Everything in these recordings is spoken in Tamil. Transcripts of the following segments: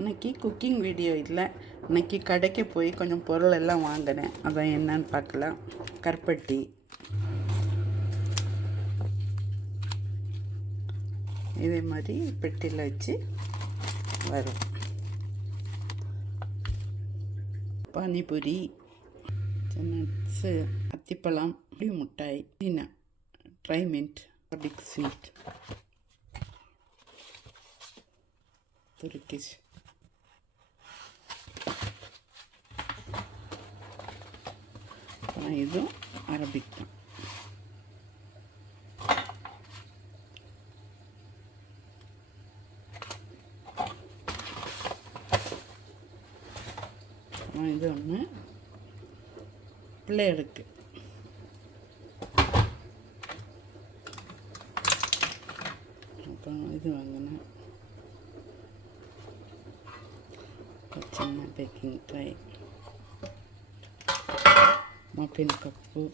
இன்னைக்கு குக்கிங் வீடியோ இல்லை. இன்னைக்கு கடைக்கு போய் கொஞ்சம் பொருள் எல்லாம் வாங்கினேன். அதான் என்னன்னு பார்க்கலாம் கருப்பட்டி. இதே மாதிரி பெட்டியில் வச்சு வரும். பானிபூரி நட்ஸு அத்திப்பழம் அப்படி மிட்டாய் சீனா dry mint fig sweet Turkish. இதுவும் அரபிக் தான் இது ஒன்று பிள்ளைகளுக்கு அப்புறம் இது வாங்கினேன் சின்ன பேக்கிங் ட்ரை மப்பின் கப்பு.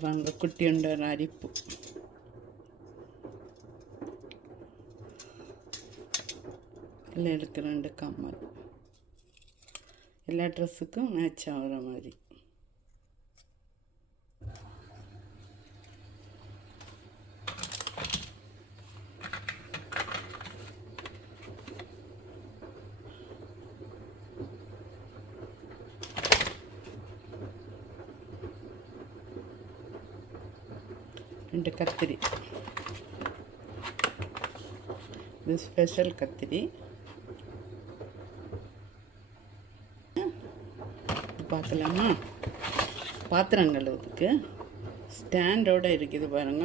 வாங்க குட்டி அரிப்பு ஒரு அரிப்பு. ரெண்டு கம்மல். எல்லா ட்ரெஸ்ஸுக்கும் மேட்ச் ஆகிற மாதிரி. ரெண்டு கத்திரி. இது ஸ்பெஷல் கத்திரி. பார்க்கலாமா? பாத்திரம் கழுவுறதுக்கு. ஸ்டாண்டோடு இருக்குது பாருங்க.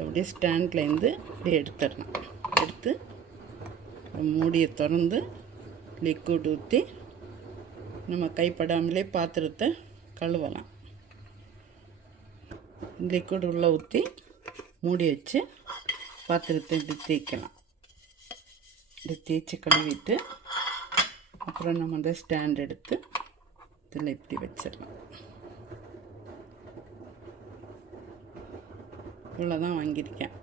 அப்படியே ஸ்டாண்ட்லேருந்து அப்படியே எடுத்துடணும் எடுத்து மூடியை திறந்து லிக்விட் ஊற்றி நம்ம கைப்படாமலே பாத்திரத்தை கழுவலாம். லிக்விட் உள்ளே ஊற்றி மூடி வச்சு பாத்திரத்தை இப்படி தேய்க்கலாம். இப்படி தேய்ச்சி கழுவிட்டு அப்புறம் நம்ம அந்த ஸ்டாண்ட் எடுத்து இதில் இப்படி வச்சிடலாம். இவ்வளோ தான் வாங்கியிருக்கேன்.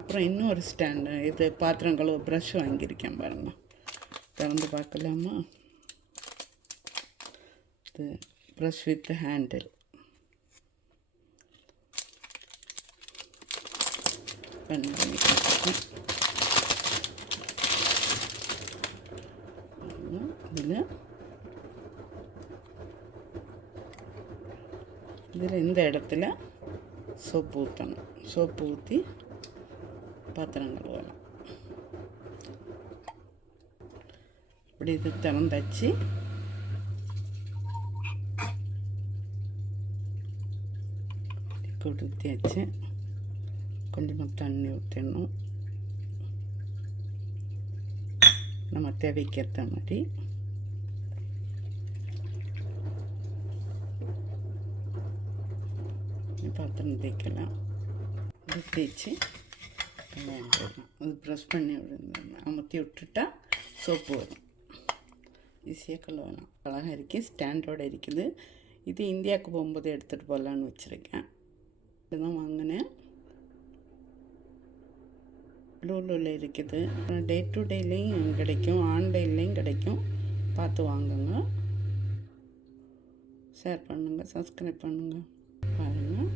அப்புறம் இன்னும் ஒரு ஸ்டாண்டு இது பாத்திரம் கழுவ ப்ரஷ் வாங்கியிருக்கேன் பாருங்கள் திறந்து பார்க்கலாமா? இது ப்ரஷ் வித் ஹேண்டில் பண்ணி பண்ணிக்கிறேன் இதில் இதில் இந்த இடத்துல சோப்பு ஊற்றணும் சோப்பு ஊற்றி பாத்திரம் கழுவலாம் இப்படி இது திறந்தாச்சு. கொடுத்தாச்சு கொஞ்சமாக தண்ணி ஊற்றணும் நம்ம தேவைக்கு ஏற்ற மாதிரி பாத்திரம் தேய்க்கலாம். இது தேய்ச்சி அது ப்ரெஸ் பண்ணி விழுந்தோம்னா அமுத்தி விட்டுட்டா சோப்பு வரும். ஈஸியாக கழுவலாம். அழகாக இருக்குது ஸ்டாண்டோடு இருக்குது. இது இந்தியாவுக்கு போகும்போது எடுத்துகிட்டு போகலான்னு வச்சுருக்கேன். இதுதான் வாங்கினேன். லூலூவில் இருக்குது. டே டு டேலையும் கிடைக்கும் ஆன்லைன்லேயும் கிடைக்கும். பார்த்து வாங்குங்க. ஷேர் பண்ணுங்கள் சப்ஸ்கிரைப் பண்ணுங்கள் பாருங்கள்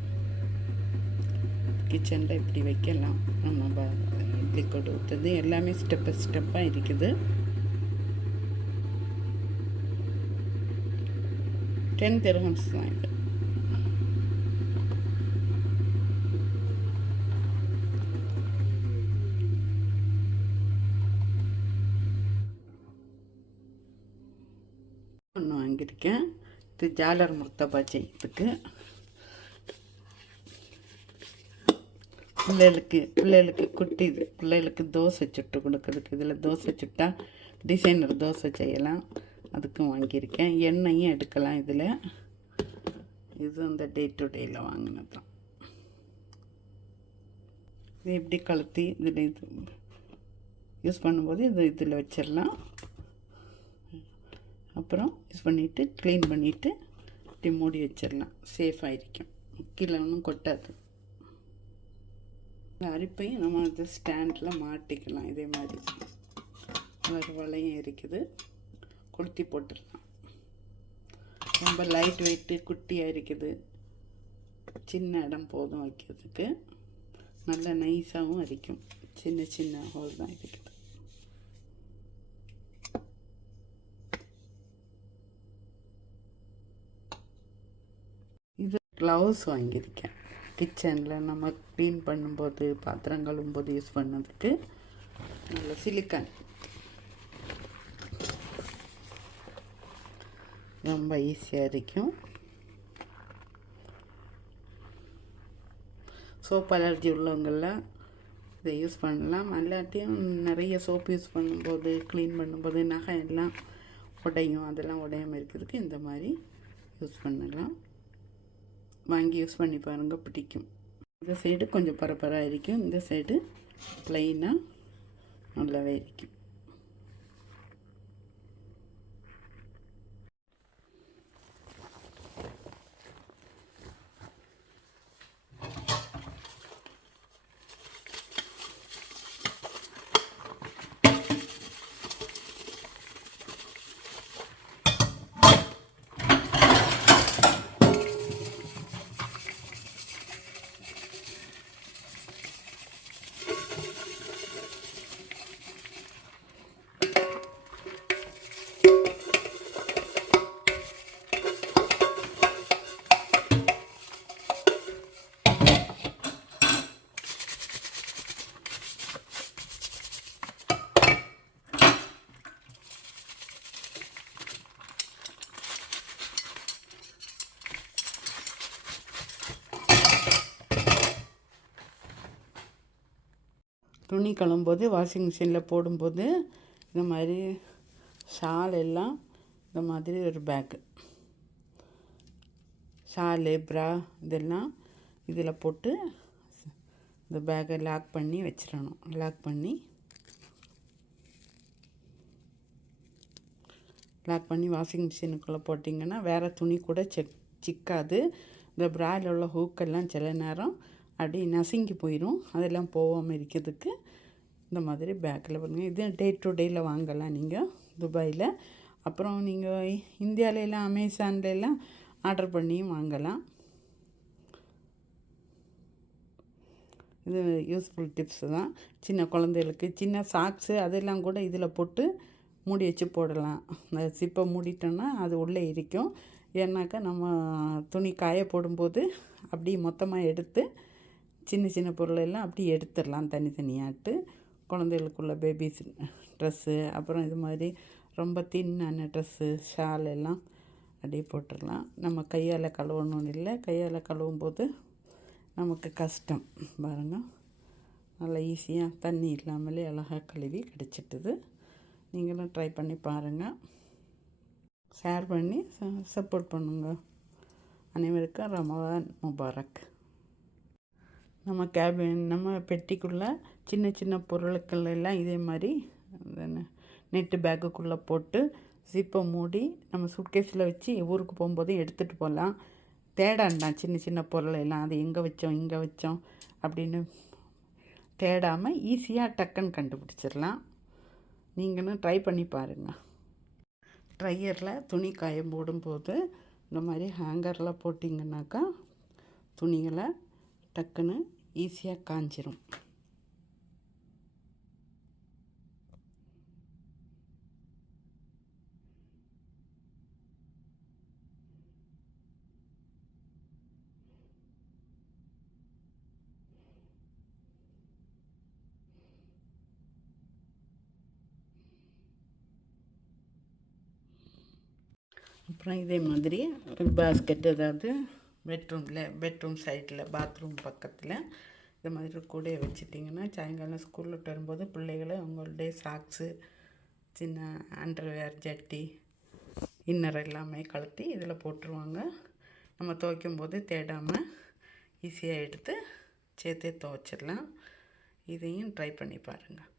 கிச்சனில் இப்படி வைக்கலாம். நம்ம இட்லி கொடுத்தது எல்லாமே ஸ்டெப்பு ஸ்டெப்பாக இருக்குது. டென் திரகம்ஸ் தான் இது ஒன்று வாங்கியிருக்கேன் இது ஜாலர் முர்த்தபா செய்யறதுக்கு பிள்ளைகளுக்கு பிள்ளைகளுக்கு குட்டி இது பிள்ளைகளுக்கு தோசை சுட்டு கொடுக்குறதுக்கு. இதில் தோசை சுட்டா டிசைனர் தோசை செய்யலாம். அதுக்கும் வாங்கியிருக்கேன். எண்ணெயும் எடுக்கலாம் இதில். இது அந்த டே டு டேயில் வாங்கினது தான் இது எப்படி கழுத்தி இதில் இது யூஸ் பண்ணும்போது இது இதில் வச்சிடலாம். அப்புறம் யூஸ் பண்ணிவிட்டு க்ளீன் பண்ணிவிட்டு இப்படி மூடி வச்சிடலாம். சேஃபாக இருக்கும் கீழே ஒன்றும் கொட்டாது. இந்த அரிப்பையும் நம்ம அந்த ஸ்டாண்டில் மாட்டிக்கலாம். இதே மாதிரி. ஒரு வளையம் இருக்குது. கொளுத்தி போட்டுடலாம். ரொம்ப லைட் வெயிட்டு குட்டியாக இருக்குது. சின்ன இடம் போதும் வைக்கிறதுக்கு. நல்ல நைஸாகவும் அரிக்கும். சின்ன சின்ன ஹோல் தான் இருக்குது இது க்ளவுஸ் வாங்கியிருக்கேன். கிச்சனில் நம்ம க்ளீன் பண்ணும்போது பாத்திரம் கழுவும்போது யூஸ் பண்ணதுக்கு நல்ல சிலிக்கான். ரொம்ப ஈஸியாக இருக்கும் சோப் அலர்ஜி உள்ளவங்கெல்லாம் இதை யூஸ் பண்ணலாம். எல்லாத்தையும் நிறைய சோப் யூஸ் பண்ணும்போது க்ளீன் பண்ணும்போது நகை எல்லாம் உடையும் அதெல்லாம் உடையாமல் இருக்கிறதுக்கு இந்த மாதிரி யூஸ் பண்ணலாம். வாங்கி யூஸ் பண்ணி பாருங்கள் பிடிக்கும். இந்த சைடு கொஞ்சம் பரப்பராக இருக்கும். இந்த சைடு ப்ளைனாக நல்லாவே இருக்கும். துணி கிளம்போது வாஷிங் மிஷினில் போடும்போது இந்த மாதிரி ஷால் எல்லாம் இந்த மாதிரி ஒரு பேக்கு ஷாலு ப்ரா இதெல்லாம் இதில் போட்டு இந்த பேக்கை லாக் பண்ணி வச்சிடணும். லாக் பண்ணி லாக் பண்ணி வாஷிங் மிஷினுக்குள்ளே போட்டிங்கன்னா வேறு துணி கூட செக் சிக்காது. இந்த ப்ராயில் உள்ள ஹூக்கெல்லாம் சில நேரம் அப்படி நசுங்கி போயிடும் அதெல்லாம் போகாமல் இருக்கிறதுக்கு இந்த மாதிரி பேக்கில் பாருங்கள் இது டே டு டேயில் வாங்கலாம் நீங்கள் துபாயில். அப்புறம் நீங்கள் இந்தியாவிலலாம் அமேசான்லலாம் ஆர்டர் பண்ணியும் வாங்கலாம். இது யூஸ்ஃபுல் டிப்ஸு தான். சின்ன குழந்தைகளுக்கு சின்ன சாக்ஸு அதெல்லாம் கூட இதில் போட்டு மூடி வச்சு போடலாம். அந்த சிப்பை மூடிட்டோன்னா அது உள்ளே இருக்கும் ஏன்னாக்கா நம்ம துணி காய போடும்போது அப்படி மொத்தமாக எடுத்து சின்ன சின்ன பொருளெல்லாம் அப்படி எடுத்துடலாம் தனித்தனியாட்டு குழந்தைகளுக்குள்ள பேபிஸ் ட்ரெஸ்ஸு அப்புறம் இது மாதிரி ரொம்ப தின்னான ட்ரெஸ்ஸு ஷால் எல்லாம் அப்படியே போட்டுடலாம். நம்ம கையால் கழுவணும்னு இல்லை கையால் கழுவும் போது நமக்கு கஷ்டம். பாருங்கள் நல்லா ஈஸியாக தண்ணி இல்லாமலே அழகாக கழுவி கிடச்சிட்டுது. நீங்களும் ட்ரை பண்ணி பாருங்கள் ஷேர் பண்ணி சப்போர்ட் பண்ணுங்க. அனைவருக்கும் ரமவான் முபாரக். நம்ம கேபின் நம்ம பெட்டிக்குள்ளே சின்ன சின்ன பொருட்கள் எல்லாம் இதே மாதிரி நெட்டு பேக்குக்குள்ளே போட்டு ஜிப்பை மூடி நம்ம சுட்கேஸில் வச்சு ஊருக்கு போகும்போது எடுத்துகிட்டு போகலாம் தேடாண்டான் சின்ன சின்ன பொருள் எல்லாம். அது எங்கே வச்சோம் இங்கே வச்சோம் அப்படின்னு தேடாமல் ஈஸியாக டக்குன்னு கண்டுபிடிச்சிடலாம். நீங்களும் ட்ரை பண்ணி பாருங்கள் ட்ரையரில் துணி காய போடும்போது இந்த மாதிரி ஹேங்கரில் போட்டிங்கனாக்கா துணிகளை டக்குன்னு ஈஸியாக காஞ்சிரும். அப்புறம் இதே மாதிரி பாஸ்கெட் ஏதாவது பெட்ரூமில் பெட்ரூம் சைடில் பாத்ரூம் பக்கத்தில். இது மாதிரி கூடையை வச்சுட்டிங்கன்னா சாயங்காலம் ஸ்கூலில் விட்டு வரும்போது பிள்ளைகளை அவங்களுடைய சாக்ஸு சின்ன அண்டர்வேர் ஜட்டி இன்னர் எல்லாமே கலத்தி இதில் போட்டுருவாங்க. நம்ம துவைக்கும் போது தேடாமல் ஈஸியாக எடுத்து சேர்த்தே துவைச்சிடலாம். இதையும் ட்ரை பண்ணி பாருங்கள்